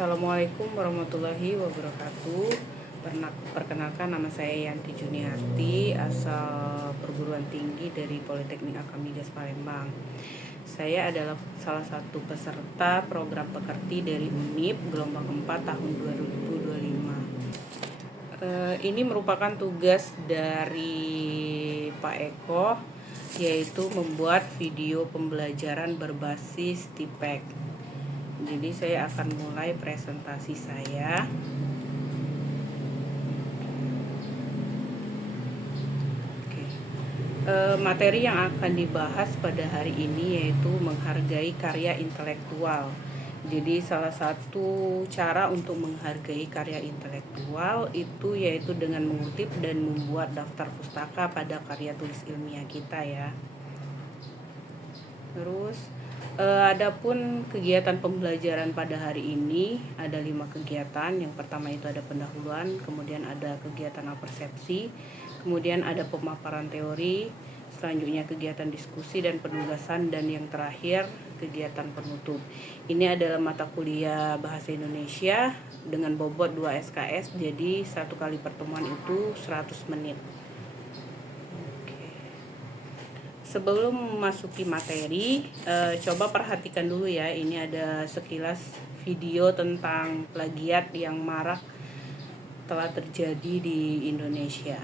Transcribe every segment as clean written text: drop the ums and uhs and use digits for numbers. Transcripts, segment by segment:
Assalamualaikum warahmatullahi wabarakatuh. Perkenalkan, nama saya Yanti Juniarti, asal perguruan tinggi dari Politeknik Agam Migas Palembang. Saya adalah salah satu peserta program pekerti dari UNIP gelombang 4 tahun 2025. Ini merupakan tugas dari Pak Eko, yaitu membuat video pembelajaran berbasis TIPEK. Jadi saya akan mulai presentasi saya. Materi yang akan dibahas pada hari ini yaitu menghargai karya intelektual. Jadi salah satu cara untuk menghargai karya intelektual itu yaitu dengan mengutip dan membuat daftar pustaka pada karya tulis ilmiah kita ya. Terus adapun kegiatan pembelajaran pada hari ini ada 5 kegiatan. Yang pertama itu ada pendahuluan, kemudian ada kegiatan apersepsi, kemudian ada pemaparan teori, selanjutnya kegiatan diskusi dan penugasan, dan yang terakhir kegiatan penutup. Ini adalah mata kuliah bahasa Indonesia dengan bobot 2 SKS, jadi satu kali pertemuan itu 100 menit. Sebelum memasuki materi, coba perhatikan dulu ya, ini ada sekilas video tentang plagiat yang marak telah terjadi di Indonesia.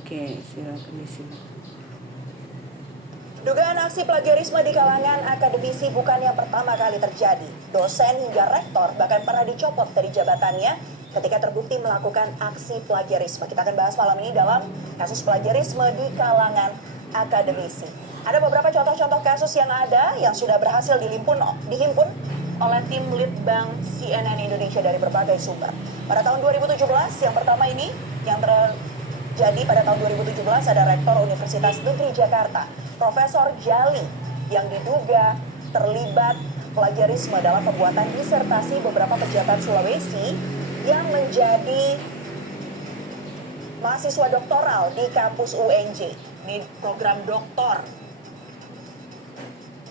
Oke, silakan di sini. Dugaan aksi plagiarisme di kalangan akademisi bukan yang pertama kali terjadi. Dosen hingga rektor bahkan pernah dicopot dari jabatannya ketika terbukti melakukan aksi plagiarisme. Kita akan bahas malam ini dalam kasus plagiarisme di kalangan akademisi. Ada beberapa contoh-contoh kasus yang ada yang sudah berhasil dihimpun oleh tim Litbang CNN Indonesia dari berbagai sumber. Pada tahun 2017, yang pertama ini yang terjadi pada tahun 2017 ada Rektor Universitas Negeri Jakarta, Profesor Jali, yang diduga terlibat plagiarisme dalam pembuatan disertasi beberapa pejabat Sulawesi yang menjadi mahasiswa doktoral di kampus UNJ. Ini program doktor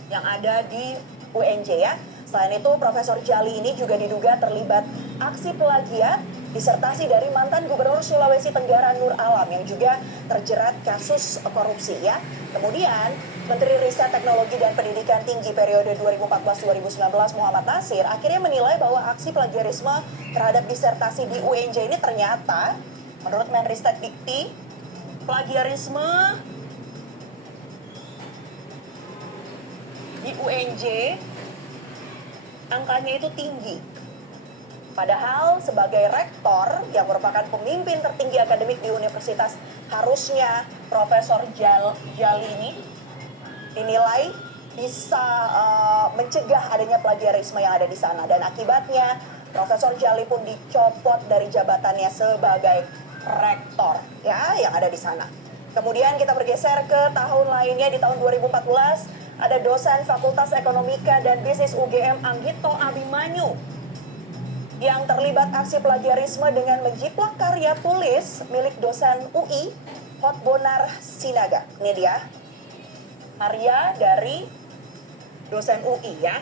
yang ada di UNJ ya. Selain itu, Profesor Jali ini juga diduga terlibat aksi plagiat disertasi dari mantan Gubernur Sulawesi Tenggara Nur Alam yang juga terjerat kasus korupsi ya. Kemudian, Menteri Riset Teknologi dan Pendidikan Tinggi periode 2014-2019 Muhammad Nasir akhirnya menilai bahwa aksi plagiarisme terhadap disertasi di UNJ ini ternyata menurut Menristek Dikti, plagiarisme di UNJ angkanya itu tinggi. Padahal sebagai rektor yang merupakan pemimpin tertinggi akademik di universitas, harusnya Profesor Jali ini dinilai bisa mencegah adanya plagiarisme yang ada di sana. Dan akibatnya Profesor Jali pun dicopot dari jabatannya sebagai rektor ya yang ada di sana. Kemudian kita bergeser ke tahun lainnya. Di tahun 2014 ada dosen Fakultas Ekonomika dan Bisnis UGM Anggito Abimanyu yang terlibat aksi plagiarisme dengan menjiplak karya tulis milik dosen UI Hotbonar Sinaga. Ini dia karya dari dosen UI ya.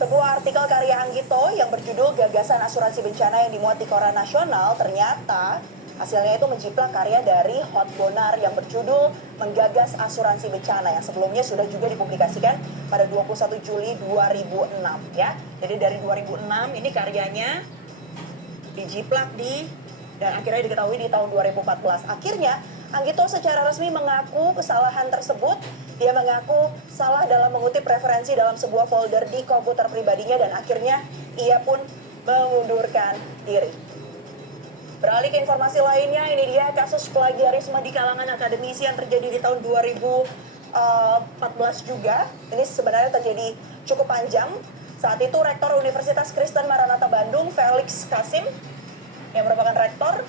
Sebuah artikel karya Anggito yang berjudul Gagasan Asuransi Bencana yang dimuat di Koran Nasional, ternyata hasilnya itu menjiplak karya dari Hotbonar yang berjudul Menggagas Asuransi Bencana yang sebelumnya sudah juga dipublikasikan pada 21 Juli 2006 ya. Jadi dari 2006 ini karyanya dijiplak dan akhirnya diketahui di tahun 2014. Akhirnya Anggito secara resmi mengaku kesalahan tersebut. Dia mengaku salah dalam mengutip referensi dalam sebuah folder di komputer pribadinya dan akhirnya ia pun mengundurkan diri. Beralih ke informasi lainnya, ini dia kasus plagiarisme di kalangan akademisi yang terjadi di tahun 2014 juga. Ini sebenarnya terjadi cukup panjang. Saat itu Rektor Universitas Kristen Maranatha Bandung, Felix Kasim, yang merupakan rektor,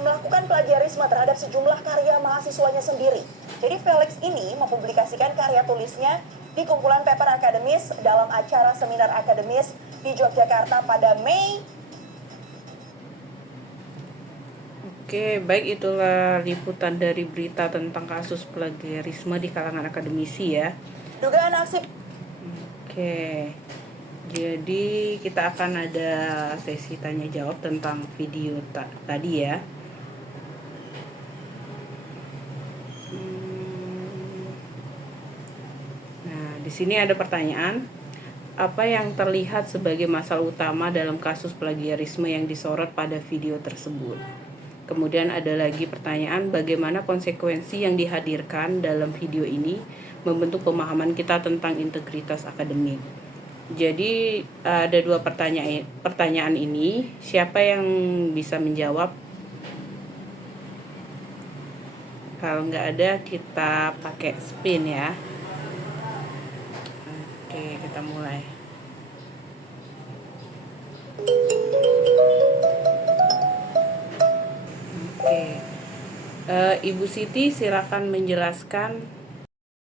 melakukan plagiarisme terhadap sejumlah karya mahasiswanya sendiri. Jadi Felix ini mempublikasikan karya tulisnya di kumpulan paper akademis dalam acara seminar akademis di Yogyakarta pada Mei. Oke, baik, itulah liputan dari berita tentang kasus plagiarisme di kalangan akademisi ya. Dugaan aksi Oke, jadi kita akan ada sesi tanya jawab tentang video tadi ya. Nah, di sini ada pertanyaan, apa yang terlihat sebagai masalah utama dalam kasus plagiarisme yang disorot pada video tersebut? Kemudian ada lagi pertanyaan, bagaimana konsekuensi yang dihadirkan dalam video ini membentuk pemahaman kita tentang integritas akademik. Jadi ada dua pertanyaan ini, siapa yang bisa menjawab? Kalau nggak ada, kita pakai spin ya. Oke, kita mulai. Oke, Ibu Siti silakan menjelaskan